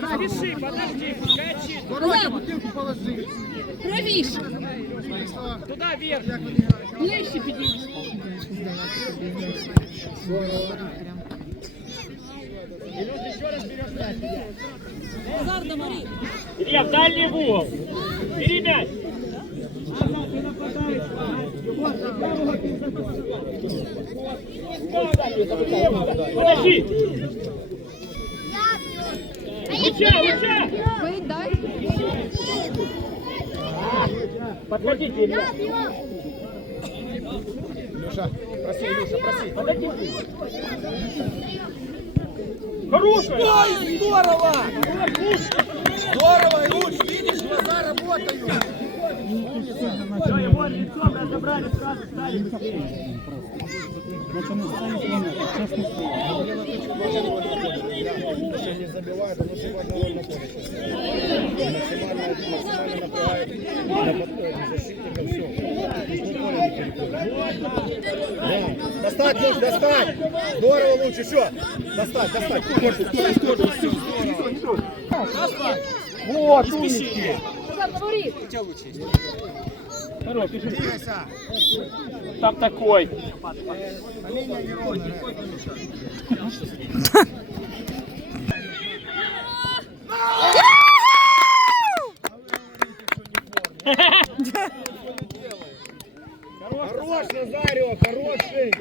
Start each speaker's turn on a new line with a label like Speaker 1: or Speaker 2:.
Speaker 1: Спеши, подожди, пускай чистит.
Speaker 2: Назад.
Speaker 3: положи.
Speaker 2: Правіше.
Speaker 1: Туда вверх.
Speaker 2: Ближче підійди. Назар, Дамарі.
Speaker 1: Илья, в дальний угол. Бери мяч. Подожди.
Speaker 2: Вийдь, дай.
Speaker 1: Подходите, Илья.
Speaker 3: Илюша, проси, Илюша, проси.
Speaker 1: Подойди. Хорошая.
Speaker 3: Ой, здорово! Здорово, Илюш, видишь, глаза работают.
Speaker 1: Все, его лицом разобрали, сразу стали быстрее.
Speaker 3: Еще не забивает, он важную роль находит. Максимально, максимально напрягает на подходе защитника, все. Достать, Луч, достать! Здорово, Луч, еще! Достать, достать! Корпус, корпус, корпус, все, здорово! Вот, умнички!
Speaker 2: Назар, Дамарі.
Speaker 1: Хорош, пиши.
Speaker 3: Двигайся!
Speaker 1: Там такой.
Speaker 3: На линии Хорош,
Speaker 2: Назаріо, хороший!